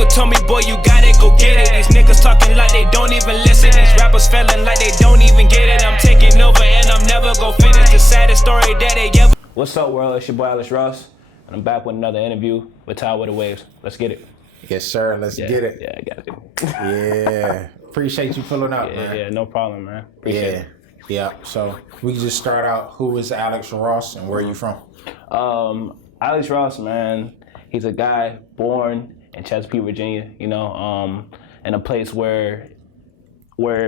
uncle told me, boy, you gotta go get it. These niggas talking like they don't even listen. These rappers feeling like they don't even get it. I'm taking over and I'm never gonna finish the saddest story that they ever. What's up, world? It's your boy Alxxrss, and I'm back with another interview with Tidewater Waves. Let's get it. Yes, sir. Let's get it. Yeah, I got it. Yeah. Appreciate you pulling up, man. Yeah, no problem, man. Appreciate it. Yeah. So we can just start out. Who is Alxxrss and where are you from? Alxxrss, man, he's a guy born in Chesapeake, Virginia, in a place where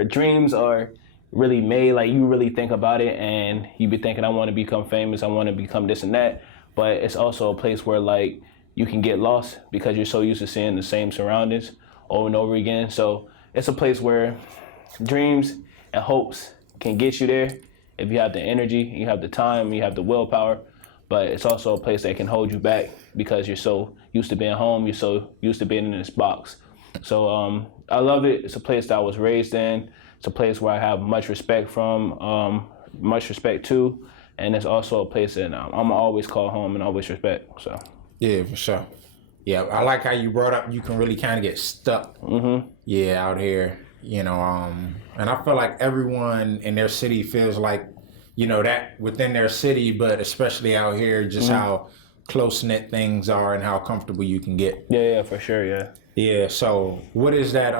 dreams are really made. Like, you really think about it and you be thinking, I want to become famous, I want to become this and that. But it's also a place where, like, you can get lost because you're so used to seeing the same surroundings over and over again. So it's a place where dreams and hopes can get you there if you have the energy, you have the time, you have the willpower. But it's also a place that can hold you back because you're so used to being home, you're so used to being in this box. So I love it. It's a place that I was raised in. It's a place where I have much respect from, much respect to, and it's also a place that I'm always call home and always respect. So. Yeah, for sure. Yeah, I like how you brought up you can really kind of get stuck. Yeah, out here, and I feel like everyone in their city feels like, that within their city, but especially out here, just how close-knit things are and how comfortable you can get. Yeah, for sure, yeah. Yeah, so what is that,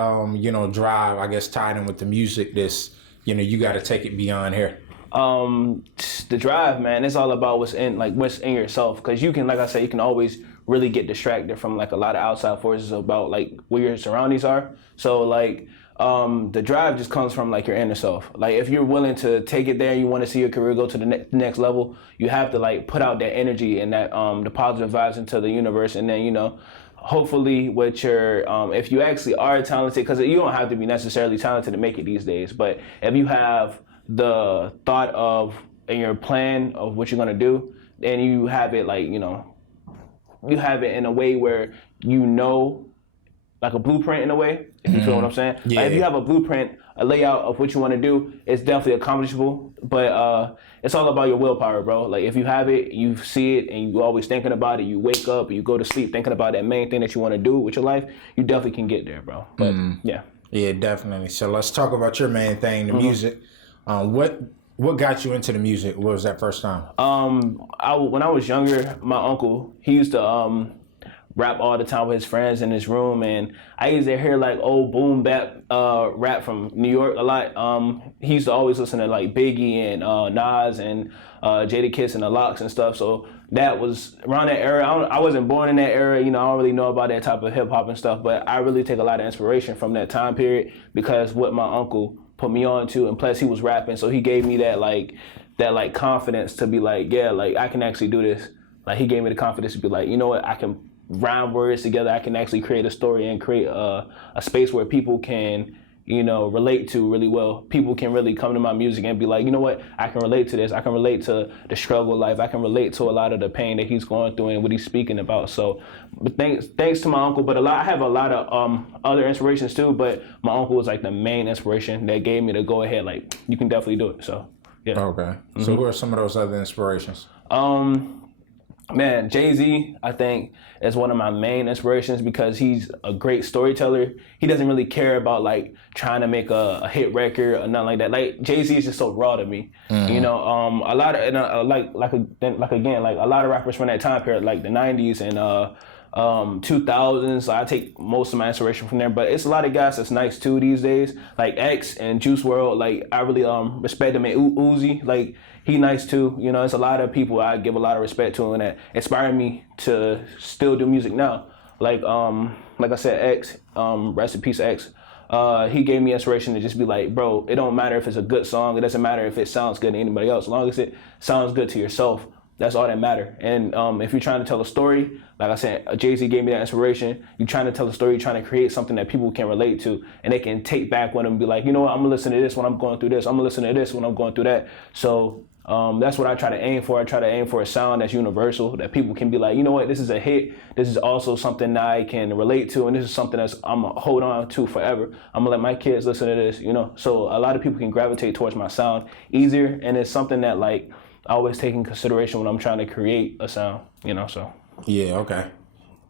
drive, I guess, tied in with the music, this, you got to take it beyond here? The drive, man, it's all about what's in yourself, because you can, like I said, you can always really get distracted from like a lot of outside forces about like where your surroundings are. So like the drive just comes from like your inner self. Like, if you're willing to take it there, you want to see your career go to the next level, you have to like put out that energy and that the positive vibes into the universe. And then hopefully with your if you actually are talented, because you don't have to be necessarily talented to make it these days, but if you have the thought of and your plan of what you're gonna do, and you have it like, you have it in a way where like a blueprint in a way, if you feel what I'm saying. Yeah. Like, if you have a blueprint, a layout of what you want to do, it's definitely accomplishable, but it's all about your willpower, bro. Like, if you have it, you see it, and you always thinking about it, you wake up, you go to sleep thinking about that main thing that you want to do with your life, you definitely can get there, bro. But Yeah, definitely. So let's talk about your main thing, the music. What got you into the music? What was that first time? When I was younger, my uncle, he used to rap all the time with his friends in his room, and I used to hear like old boom bap rap from New York a lot. He used to always listen to like Biggie and Nas and Jadakiss and the Alxxrss and stuff. So that was around that era. I wasn't born in that era, I don't really know about that type of hip hop and stuff, but I really take a lot of inspiration from that time period because what my uncle put me on to, and plus he was rapping, so he gave me that confidence to be like, yeah, like I can actually do this. Like, he gave me the confidence to be like, you know what, I can rhyme words together, I can actually create a story and create a space where people can, relate to really well. People can really come to my music and be like, you know what, I can relate to this. I can relate to the struggle life. I can relate to a lot of the pain that he's going through and what he's speaking about. So, but thanks to my uncle, but I have a lot of other inspirations too, but my uncle was like the main inspiration that gave me the go ahead, like, you can definitely do it. So, yeah. Okay. So who are some of those other inspirations? Man, Jay-Z, I think, is one of my main inspirations because he's a great storyteller. He doesn't really care about like trying to make a hit record or nothing like that. Like, Jay-Z is just so raw to me. A lot of a lot of rappers from that time period, like the 90s and 2000s. So I take most of my inspiration from there, but it's a lot of guys that's nice too these days, like X and Juice WRLD. Like, I really respect them. And Uzi, like, he nice too. It's a lot of people I give a lot of respect to and that inspire me to still do music now. Like I said, X, rest in peace, X. He gave me inspiration to just be like, bro, it don't matter if it's a good song. It doesn't matter if it sounds good to anybody else. As long as it sounds good to yourself, that's all that matter. And if you're trying to tell a story, like I said, Jay-Z gave me that inspiration. You're trying to tell a story, you're trying to create something that people can relate to and they can take back with them and be like, you know what, I'm gonna listen to this when I'm going through this. I'm gonna listen to this when I'm going through that. So that's what I try to aim for. I try to aim for a sound that's universal, that people can be like, you know what, this is a hit. This is also something that I can relate to, and this is something that's I'm gonna hold on to forever. I'm gonna let my kids listen to this, So a lot of people can gravitate towards my sound easier, and it's something that like I always take in consideration when I'm trying to create a sound, so. Yeah, okay.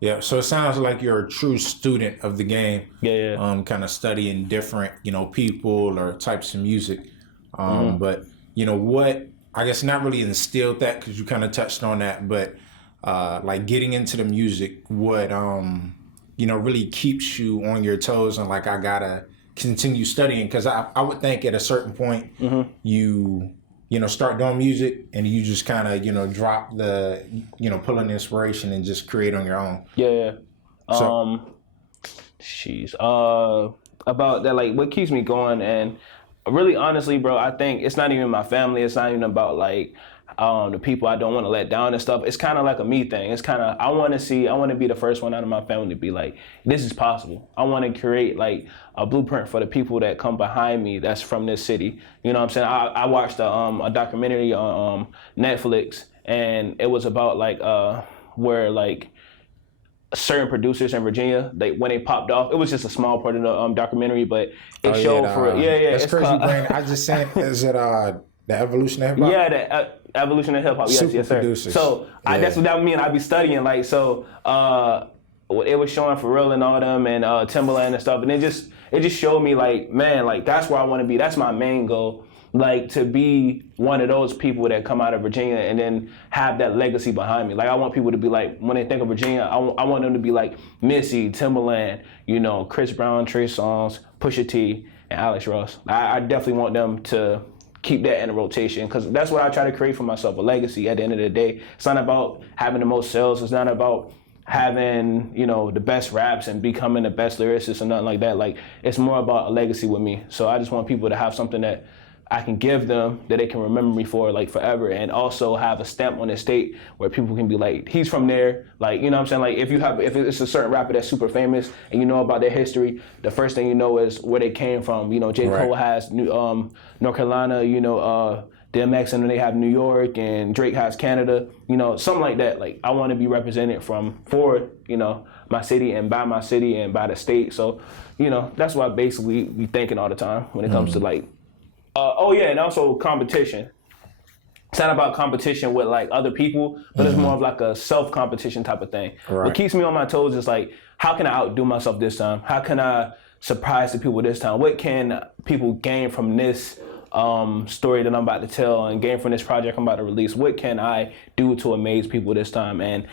Yeah, so it sounds like you're a true student of the game. Yeah. Kind of studying different, people or types of music. But what I guess not really instilled that because you kind of touched on that, but like getting into the music, what really keeps you on your toes and like I gotta continue studying because I would think at a certain point you start doing music and you just kind of drop the pull in inspiration and just create on your own. Yeah. So, About that, like what keeps me going, and really honestly, bro, I think it's not even my family. It's not even about like the people I don't want to let down and stuff. It's kind of like a me thing. It's kind of I want to be the first one out of my family to be like, this is possible. I want to create like a blueprint for the people that come behind me that's from this city. You know what I'm saying? I watched a documentary on Netflix, and it was about like where like certain producers in Virginia, when they popped off, it was just a small part of the documentary, but it showed That's it's crazy. I just saying, is it the evolution of hip hop? Yeah, the evolution of hip hop. Yes, sir. Producers. So that's what that mean. I be studying like so. It was showing Pharrell and all them and Timbaland and stuff, and it just showed me like, man, like that's where I want to be. That's my main goal. Like to be one of those people that come out of Virginia and then have that legacy behind me. Like I want people to be like, when they think of Virginia, I want them to be like Missy, Timbaland, Chris Brown, Trey Songz, Pusha T, and Alxxrss. I definitely want them to keep that in the rotation because that's what I try to create for myself, a legacy at the end of the day. It's not about having the most sales. It's not about having, the best raps and becoming the best lyricist or nothing like that. Like it's more about a legacy with me. So I just want people to have something that I can give them that they can remember me for like forever, and also have a stamp on the state where people can be like, he's from there. Like, you know what I'm saying? Like if it's a certain rapper that's super famous and you know about their history, the first thing you know is where they came from. J. Cole has North Carolina, DMX, and then they have New York, and Drake has Canada, something like that. Like I want to be represented for my city and by my city and by the state. So, that's why basically we thinking all the time when it comes to like, and also competition. It's not about competition with like other people, but it's more of like a self-competition type of thing. Right. What keeps me on my toes is like, how can I outdo myself this time? How can I surprise the people this time? What can people gain from this story that I'm about to tell and gain from this project I'm about to release? What can I do to amaze people this time? And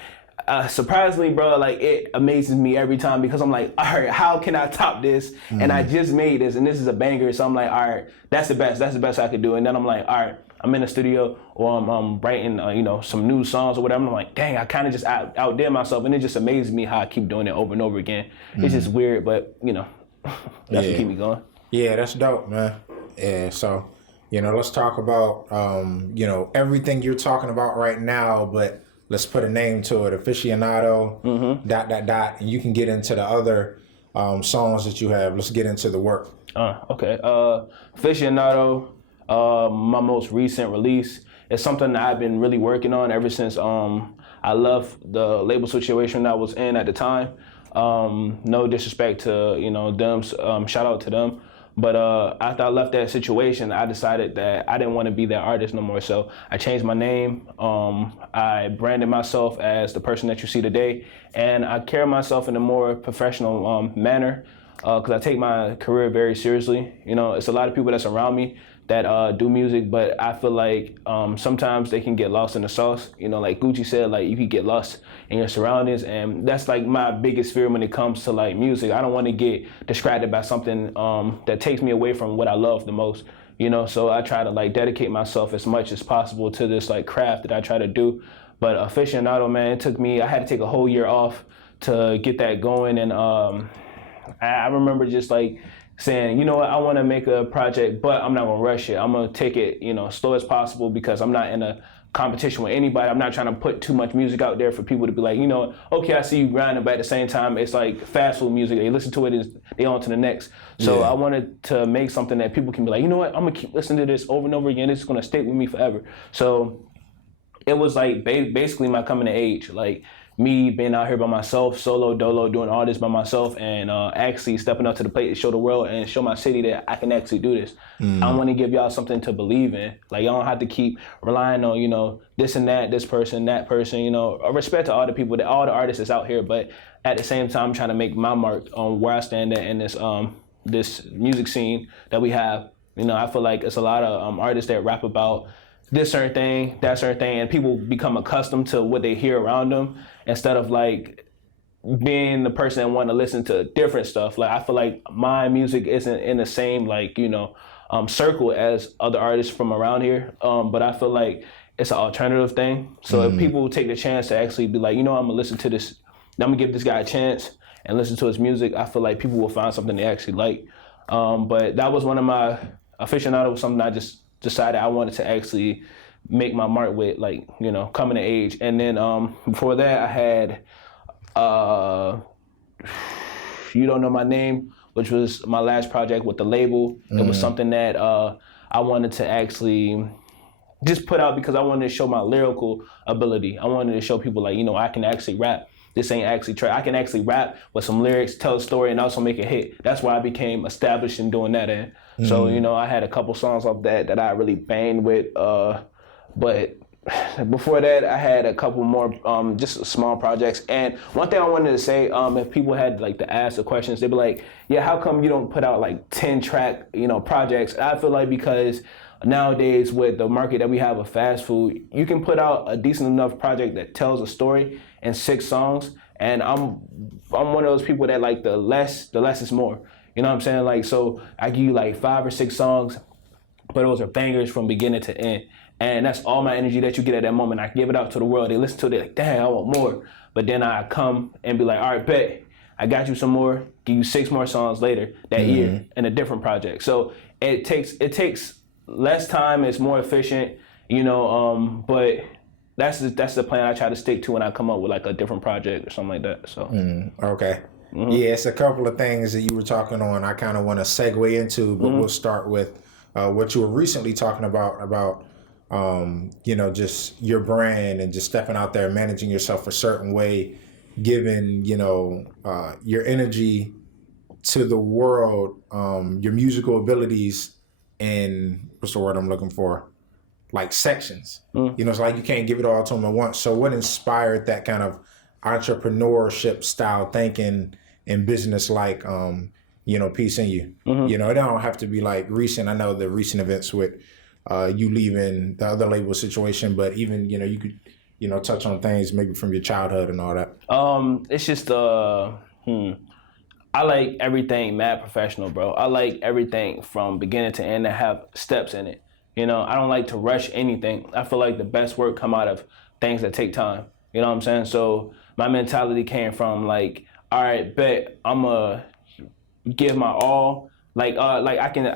surprisingly, bro, like it amazes me every time because I'm like, all right, how can I top this? And I just made this, and this is a banger. So I'm like, all right, that's the best I could do. And then I'm like, all right, I'm in the studio or I'm writing, some new songs or whatever. I'm like, dang, I kind of just outdid myself, and it just amazes me how I keep doing it over and over again. It's just weird, but that's what keep me going. Yeah, that's dope, man. Yeah, so let's talk about everything you're talking about right now, but let's put a name to it, Aficionado, ... And you can get into the other songs that you have. Let's get into the work. Okay. Aficionado, my most recent release, is something that I've been really working on ever since I left the label situation I was in at the time. No disrespect to, them, shout out to them. But after I left that situation, I decided that I didn't want to be that artist no more. So I changed my name. I branded myself as the person that you see today. And I carry myself in a more professional manner because I take my career very seriously. It's a lot of people that's around me that do music, but I feel like sometimes they can get lost in the sauce. Like Gucci said, like you can get lost in your surroundings, and that's like my biggest fear when it comes to like music. I don't want to get distracted by something that takes me away from what I love the most. So I try to like dedicate myself as much as possible to this like craft that I try to do. But Aficionado, man, I had to take a whole year off to get that going, and I remember just like saying, I want to make a project, but I'm not going to rush it. I'm going to take it, slow as possible because I'm not in a competition with anybody. I'm not trying to put too much music out there for people to be like, okay, I see you grinding, but at the same time, it's like fast food music. They listen to it, they on to the next. So I wanted to make something that people can be like, I'm going to keep listening to this over and over again. It's going to stick with me forever. So it was like basically my coming of age. Like, me being out here by myself, solo, dolo, doing all this by myself, and actually stepping up to the plate to show the world and show my city that I can actually do this. I want to give y'all something to believe in. Like, y'all don't have to keep relying on, you know, this and that, this person, that person, you know. Respect to all the people, all the artists that's out here, but at the same time, I'm trying to make my mark on where I stand at in this this music scene that we have. You know, I feel like it's a lot of artists that rap about this certain thing, that certain thing, and people become accustomed to what they hear around them instead of like being the person that want to listen to different stuff. Like, I feel like my music isn't in the same, like, you know, circle as other artists from around here, but I feel like it's an alternative thing. So if people take the chance to actually be like, you know, I'm gonna listen to this, I'm gonna give this guy a chance and listen to his music, I feel like people will find something they actually like. But that was one of my Aficionado, was something I just decided I wanted to actually make my mark with, like, you know, coming of age. And then before that, I had You Don't Know My Name, which was my last project with the label. It was something that I wanted to actually just put out because I wanted to show my lyrical ability. I wanted to show people, like, you know, I can actually rap. This ain't actually trap. I can actually rap with some lyrics, tell a story, and also make it hit. That's why I became established in doing that. And so, you know, I had a couple songs off that I really banged with. But before that, I had a couple more just small projects. And one thing I wanted to say, if people had like to ask the questions, they'd be like, yeah, how come you don't put out like 10-track, you know, projects? I feel like because nowadays with the market that we have of fast food, you can put out a decent enough project that tells a story in 6 songs. And I'm one of those people that like the less is more. You know what I'm saying? Like, so I give you like 5 or 6 songs, but those are bangers from beginning to end. And that's all my energy that you get at that moment. I give it out to the world. They listen to it, they're like, damn, I want more. But then I come and be like, all right, bet, I got you some more, give you 6 more songs later that year in a different project. So it takes less time, it's more efficient, you know, but that's the plan I try to stick to when I come up with like a different project or something like that. So okay. Yeah, it's a couple of things that you were talking on I kind of want to segue into, but we'll start with what you were recently talking about you know, just your brand and just stepping out there and managing yourself a certain way, giving, you know, your energy to the world, your musical abilities in, what's the word I'm looking for? Like sections. You know, it's like you can't give it all to them at once. So what inspired that kind of entrepreneurship style thinking and business, like, you know, Peace in You? You know, it don't have to be like recent. I know the recent events with you leaving the other label situation, but even, you know, you could, you know, touch on things maybe from your childhood and all that. It's just I like everything mad professional, bro. I like everything from beginning to end that have steps in it. You know, I don't like to rush anything. I feel like the best work come out of things that take time. You know what I'm saying? So my mentality came from like, all right, bet I'm gonna give my all. Like I can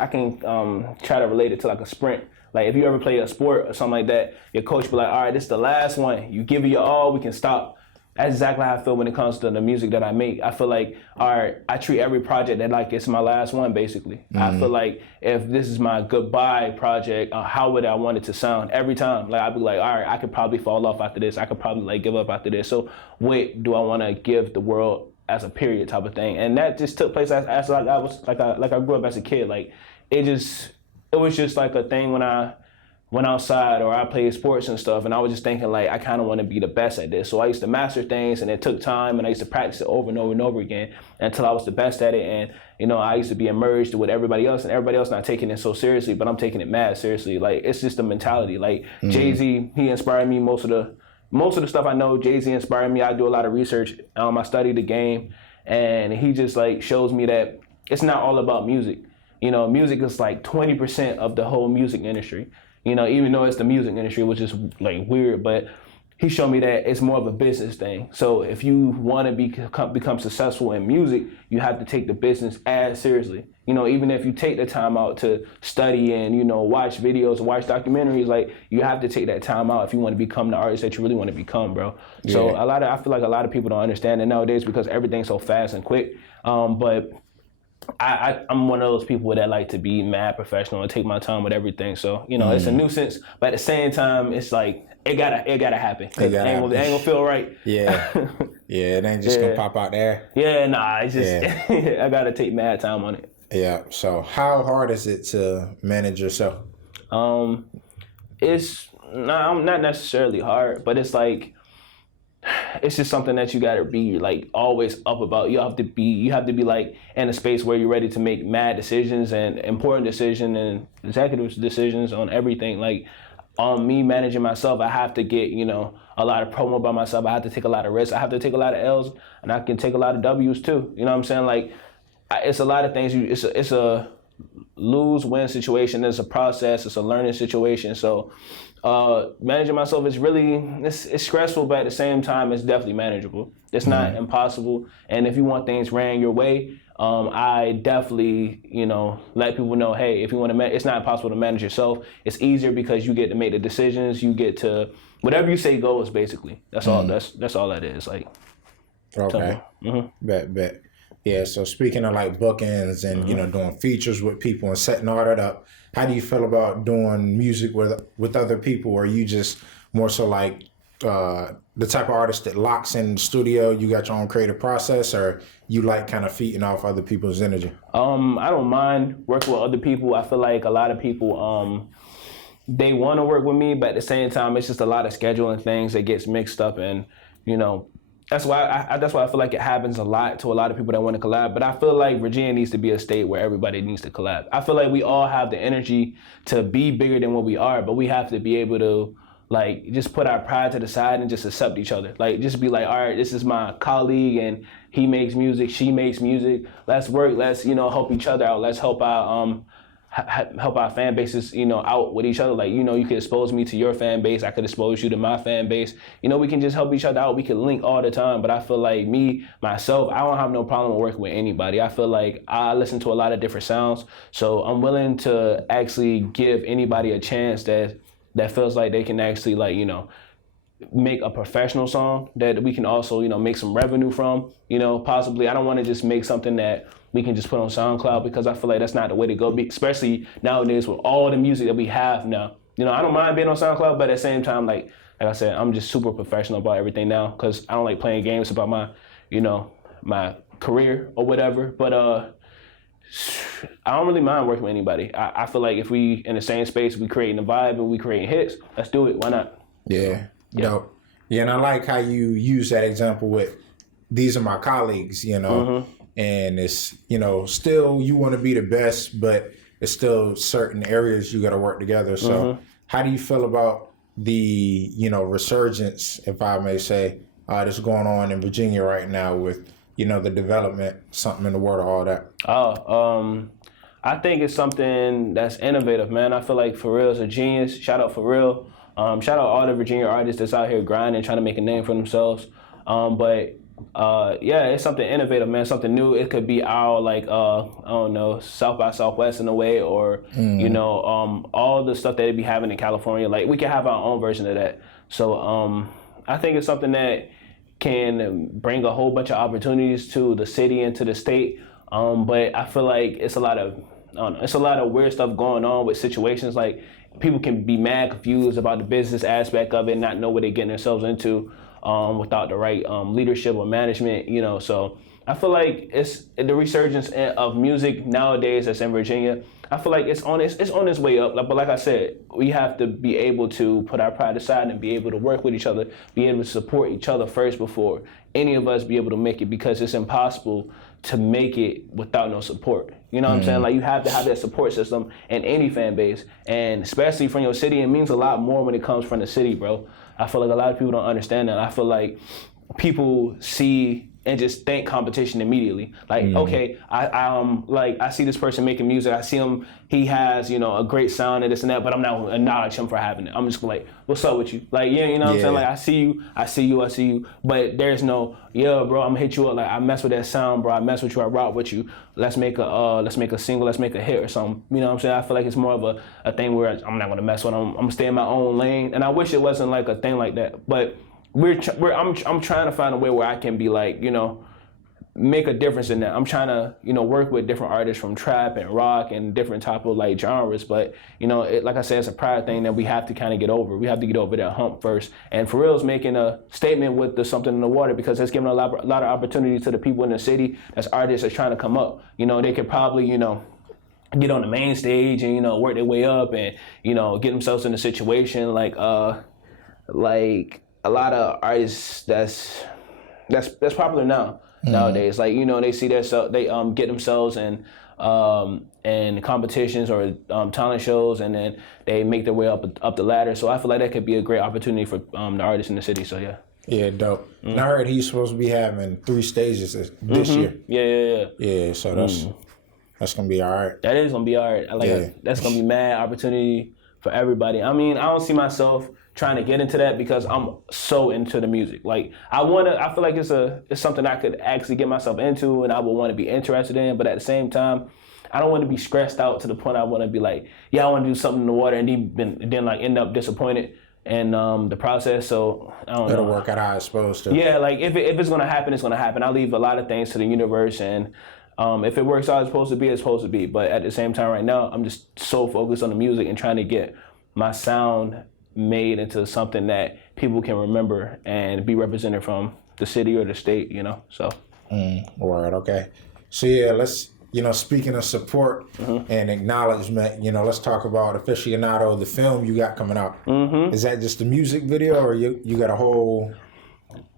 try to relate it to like a sprint. Like if you ever play a sport or something like that, your coach be like, all right, this is the last one. You give it your all, we can stop. That's exactly how I feel when it comes to the music that I make. I feel like, all right, I treat every project that like it's my last one, basically. I feel like if this is my goodbye project, how would I want it to sound every time? Like I'd be like, all right, I could probably fall off after this. I could probably like give up after this. So what do I want to give the world as a period type of thing? And that just took place as like I grew up as a kid. Like it was just like a thing when I went outside or I played sports and stuff, and I was just thinking like I kind of want to be the best at this. So I used to master things, and it took time, and I used to practice it over and over and over again until I was the best at it. And you know, I used to be immersed with everybody else, and everybody else not taking it so seriously, but I'm taking it mad seriously. Like it's just a mentality. Like Jay-Z, he inspired me. Most of the stuff I know, Jay-Z inspired me. I do a lot of research. I study the game, and he just like shows me that it's not all about music. You know, music is like 20% of the whole music industry. You know, even though it's the music industry, which is like weird, but he showed me that it's more of a business thing. So if you want to become successful in music, you have to take the business as seriously. You know, even if you take the time out to study and, you know, watch videos, watch documentaries, like you have to take that time out if you want to become the artist that you really want to become, bro. Yeah. So I feel like a lot of people don't understand it nowadays because everything's so fast and quick. But I'm one of those people that like to be mad professional and take my time with everything. So, you know, it's a nuisance, but at the same time, it's like, it gotta happen. Cause it ain't gonna feel right. Yeah. Yeah, it ain't just gonna pop out there. Yeah, nah, it's just, I gotta take mad time on it. Yeah, so how hard is it to manage yourself? It's not necessarily hard, but it's like, it's just something that you gotta be like always up about. You have to be like in a space where you're ready to make mad decisions and important decisions and executive decisions on everything. Like on me managing myself, I have to get, you know, a lot of promo by myself. I have to take a lot of risks. I have to take a lot of L's, and I can take a lot of W's too. You know what I'm saying? Like it's a lot of things. It's a lose-win situation. It's a process. It's a learning situation. So managing myself is really, it's stressful, but at the same time, it's definitely manageable. It's not impossible. And if you want things ran your way, I definitely, you know, let people know, hey, if you want to, it's not impossible to manage yourself. It's easier because you get to make the decisions. You get to, whatever you say goes, basically. That's all. That's all that is. Like. Okay. Bet. Yeah, so speaking of like bookends and, you know, doing features with people and setting all that up, how do you feel about doing music with other people? Or are you just more so like the type of artist that locks in the studio, you got your own creative process, or you like kind of feeding off other people's energy? I don't mind working with other people. I feel like a lot of people, they want to work with me, but at the same time, it's just a lot of scheduling things that gets mixed up, and, you know, that's why I feel like it happens a lot to a lot of people that want to collab. But I feel like Virginia needs to be a state where everybody needs to collab. I feel like we all have the energy to be bigger than what we are, but we have to be able to like just put our pride to the side and just accept each other. Like just be like, all right, this is my colleague and he makes music, she makes music. Let's work. Let's, you know, help each other out. Let's help our fan bases, you know, out with each other. Like, you know, you could expose me to your fan base. I could expose you to my fan base. You know, we can just help each other out. We can link all the time. But I feel like myself, I don't have no problem with working with anybody. I feel like I listen to a lot of different sounds. So I'm willing to actually give anybody a chance that feels like they can actually, like, you know, make a professional song that we can also, you know, make some revenue from, you know, possibly. I don't want to just make something that we can just put on SoundCloud, because I feel like that's not the way to go, especially nowadays with all the music that we have now. You know, I don't mind being on SoundCloud, but at the same time, like I said, I'm just super professional about everything now, because I don't like playing games about my, you know, my career or whatever. But I don't really mind working with anybody. I feel like if we in the same space, we creating a vibe and we creating hits, let's do it. Why not? Yeah. Dope. Yeah, and I like how you use that example with, these are my colleagues, you know, and it's, you know, still you want to be the best, but it's still certain areas you got to work together. So how do you feel about the, you know, resurgence, if I may say, that's going on in Virginia right now with, you know, the development, something in the water, all that? I think it's something that's innovative, man. I feel like Pharrell is a genius. Shout out Pharrell. Shout out all the Virginia artists that's out here grinding, trying to make a name for themselves. Yeah, it's something innovative, man, something new. It could be our, like, I don't know, South by Southwest in a way, or, you know, all the stuff that they be having in California. Like, we can have our own version of that. So I think it's something that can bring a whole bunch of opportunities to the city and to the state. But I feel like it's a lot of weird stuff going on with situations. Like, people can be mad confused about the business aspect of it, not know what they're getting themselves into without the right leadership or management, you know. So I feel like it's the resurgence of music nowadays that's in Virginia. I feel like it's on its way up. But like I said, we have to be able to put our pride aside and be able to work with each other, be able to support each other first before any of us be able to make it, because it's impossible to make it without no support. You know what I'm saying? Like, you have to have that support system in any fan base, and especially from your city. It means a lot more when it comes from the city, bro. I feel like a lot of people don't understand that. I feel like people see and just think competition immediately. Like, okay, I see this person making music. I see him, he has, you know, a great sound and this and that, but I'm not gonna acknowledge him for having it. I'm just like, what's up with you? Like, yeah, you know what I'm saying? Like, I see you. But there's no, yeah, bro, I'm gonna hit you up. Like, I mess with that sound, bro. I mess with you. I rock with you. Let's make a single. Let's make a hit or something. You know what I'm saying? I feel like it's more of a thing where I'm not gonna mess with them. I'm gonna stay in my own lane. And I wish it wasn't like a thing like that. But I'm trying to find a way where I can be like, you know, make a difference in that. I'm trying to, work with different artists from trap and rock and different type of like genres. But, like I said, it's a pride thing that we have to kind of get over. We have to get over that hump first. And For Real's making a statement with the Something in the Water, because it's giving a lot of opportunity to the people in the city that's artists that's trying to come up. They could probably, get on the main stage and, work their way up and, get themselves in a situation like a lot of artists that's popular now. Nowadays, like they see they get themselves in competitions or talent shows, and then they make their way up the ladder. So I feel like that could be a great opportunity for the artists in the city. So yeah. Yeah, dope. And I heard he's supposed to be having 3 stages this year. Yeah. Yeah, so that's gonna be all right. That is gonna be all right. I like it. That's gonna be mad opportunity for everybody. I mean, I don't see myself trying to get into that because I'm so into the music. Like I feel like it's something I could actually get myself into and I would want to be interested in, but at the same time, I don't want to be stressed out to the point I want to be like, I want to do something in the water and then like end up disappointed in the process. So I don't know. It'll work out how it's supposed to. Yeah, like if it's gonna happen, it's gonna happen. I leave a lot of things to the universe, and if it works out as it's supposed to be. But at the same time right now, I'm just so focused on the music and trying to get my sound made into something that people can remember and be represented from the city or the state, so. Word, okay. So yeah, let's, speaking of support and acknowledgement, let's talk about Aficionado, the film you got coming out. Is that just a music video or you got a whole...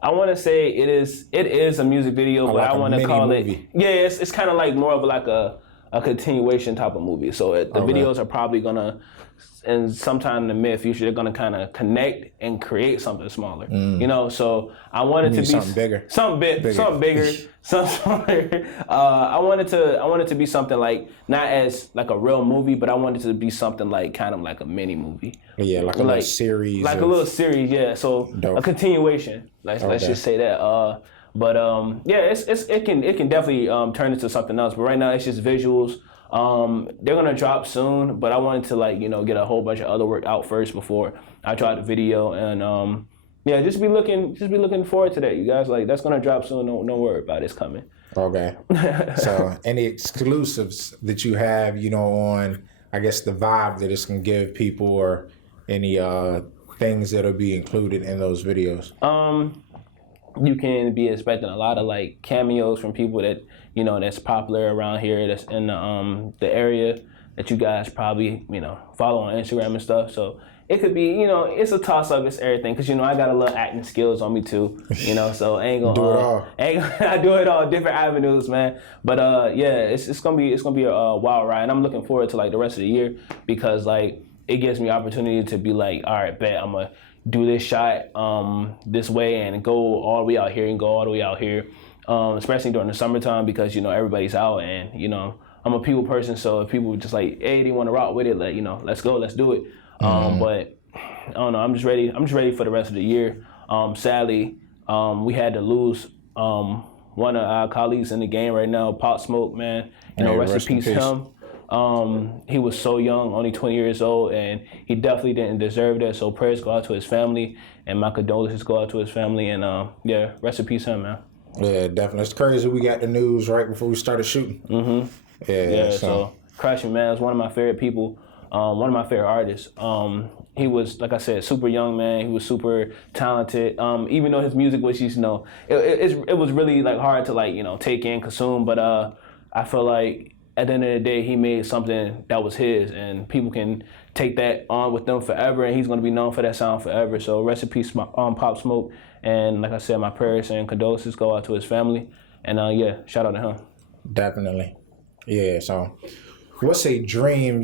I want to say it is a music video, but like I want to call movie. it, it's kind of like more of like a continuation type of movie. So the videos are probably gonna, and sometime in the mid future, they're gonna kind of connect and create something smaller. So I wanted to be something bigger, something bigger, something smaller. I wanted to be something like not as like a real movie, but I wanted to be something like kind of like a mini movie. Yeah, like a little series. Like a little series, yeah. So dope. A continuation. Let's just say that. But it can definitely turn into something else. But right now it's just visuals. They're gonna drop soon, but I wanted to get a whole bunch of other work out first before I drop the video. And just be looking forward to that, you guys. Like that's gonna drop soon. Don't worry about it. It's coming. Okay. So any exclusives that you have, on I guess the vibe that it's gonna give people, or any things that'll be included in those videos? You can be expecting a lot of like cameos from people that that's popular around here, that's in the area that you guys probably follow on Instagram and stuff. So it could be it's a toss up, it's everything, because I got a little acting skills on me too, so I ain't gonna do it all. I do it all, different avenues, man. But it's gonna be a wild ride, and I'm looking forward to like the rest of the year, because like it gives me opportunity to be like, all right, bet I'm gonna do this shot this way and go all the way out here and go all the way out here, especially during the summertime, because everybody's out, and I'm a people person, so if people just like, hey, they want to rock with it, like let's go, let's do it. But I don't know, I'm just ready for the rest of the year. Sadly, we had to lose one of our colleagues in the game right now, Pop Smoke, man. Rest in peace him. He was so young, only 20 years old, and he definitely didn't deserve that. So prayers go out to his family, and my condolences go out to his family. And rest in peace him, man. Yeah, definitely. It's crazy. We got the news right before we started shooting. Yeah. So crushing, man. It's one of my favorite people. One of my favorite artists. He was, like I said, super young, man. He was super talented. Even though his music was, it was really like hard to like take in, consume. But I feel like at the end of the day, he made something that was his, and people can take that on with them forever, and he's going to be known for that sound forever. So rest in peace, Pop Smoke. And like I said, my prayers and condolences go out to his family. And shout out to him. Definitely. Yeah, so what's a dream,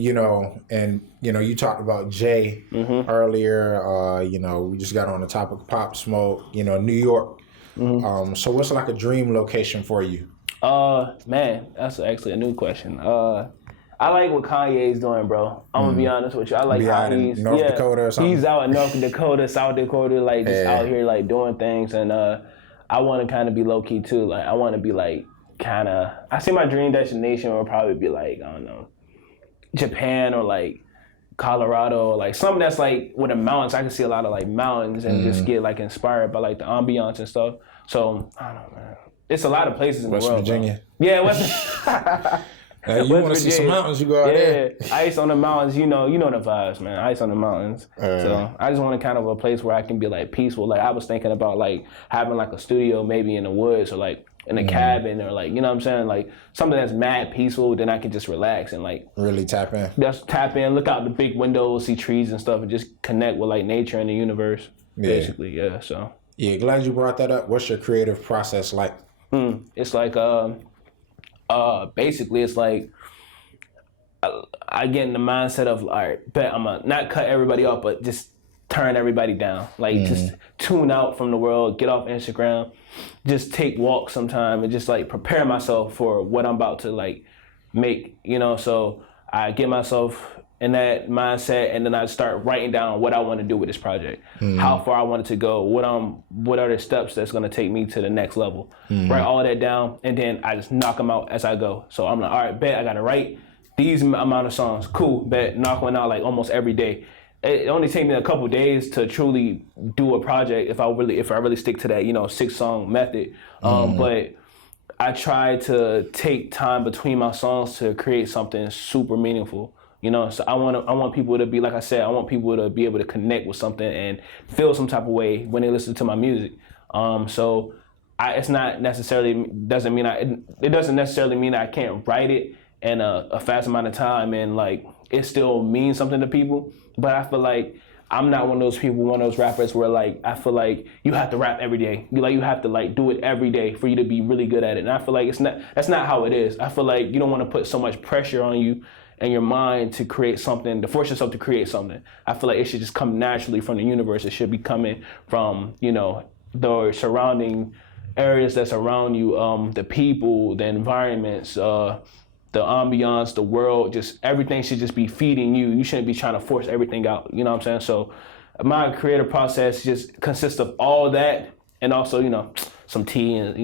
and, you talked about Jay earlier, we just got on the topic of Pop Smoke, New York. So what's like a dream location for you? Man, that's actually a new question. I like what Kanye's doing, bro. I'm gonna be honest with you. I like how he's North Dakota or something. He's out in North Dakota, South Dakota, like just out here like doing things, and I want to kind of be low key too. Like I want to be like I see my dream destination will probably be like, I don't know, Japan or like Colorado, or like something that's like with the mountains. I can see a lot of like mountains and just get like inspired by like the ambiance and stuff. So I don't know, man. It's a lot of places in West the world. Virginia. Bro. Yeah, West. Hey, you want to see some mountains? You go out there. Ice on the mountains. You know the vibes, man. Ice on the mountains. So I just want kind of a place where I can be like peaceful. Like I was thinking about like having like a studio maybe in the woods or like in a cabin or like, you know what I'm saying? Like something that's mad peaceful, then I can just relax and like really tap in. Just tap in, look out the big windows, see trees and stuff, and just connect with like nature and the universe. Basically, So yeah, glad you brought that up. What's your creative process like? It's like basically it's like I get in the mindset of, all right, bet I'm gonna not cut everybody off, but just turn everybody down. Like just tune out from the world, get off Instagram, just take walks sometime and just like prepare myself for what I'm about to like make, you know. So I get myself in that mindset and then I start writing down what I want to do with this project, how far I want it to go, what are the steps that's gonna take me to the next level. Write all that down and then I just knock them out as I go. So I'm like, all right, bet I gotta write these amount of songs. Cool, bet knock one out like almost every day. It only takes me a couple days to truly do a project if I really stick to that, 6-song method. But I try to take time between my songs to create something super meaningful. So I want people to be, like I said, I want people to be able to connect with something and feel some type of way when they listen to my music. So it's not necessarily it doesn't necessarily mean I can't write it in a fast amount of time and like it still means something to people. But I feel like I'm not one of those rappers where like I feel like you have to rap every day. You have to like do it every day for you to be really good at it. And I feel like that's not how it is. I feel like you don't want to put so much pressure on you and your mind to create something, to force yourself to create something. I feel like it should just come naturally from the universe. It should be coming from, the surrounding areas that's around you, the people, the environments, the ambiance, the world, just everything should just be feeding you. You shouldn't be trying to force everything out. You know what I'm saying? So my creative process just consists of all that and also, some tea and,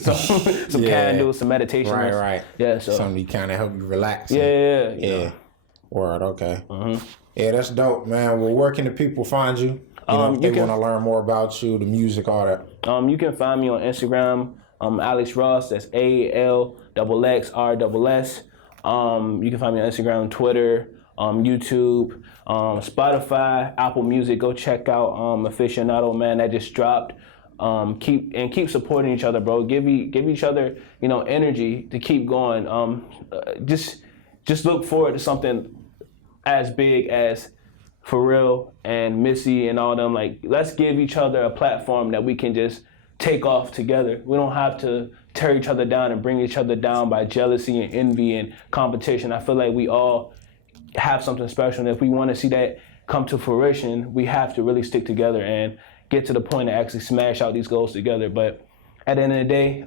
some candles, some meditation. Right. Yeah, so. Something to kind of help you relax. Yeah. Word, okay. Yeah, that's dope, man. Well, where can the people find you? If they want to learn more about you, the music, all that. You can find me on Instagram, Alxxrss, that's ALXXRSS. You can find me on Instagram, Twitter, YouTube, Spotify, Apple Music. Go check out Aficionado, man, that just dropped. Keep supporting each other, bro. Give each other, energy to keep going. Just look forward to something as big as Pharrell and Missy and all them. Like, let's give each other a platform that we can just take off together. We don't have to tear each other down and bring each other down by jealousy and envy and competition. I feel like we all have something special, and if we want to see that come to fruition, we have to really stick together and get to the point to actually smash out these goals together. But at the end of the day,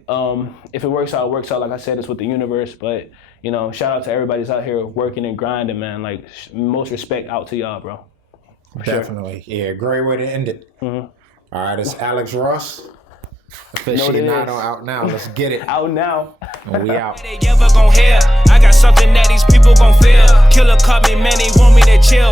if it works out, it works out. Like I said, it's with the universe. But, shout out to everybody that's out here working and grinding, man. Like, most respect out to y'all, bro. Definitely. Sure. Yeah, great way to end it. All right, it's Alxxrss. Aficionado out now. Let's get it. Out now. And we out. They ever gon' hear? I got something that these people gon' feel. Killer caught me, man, they want me to chill.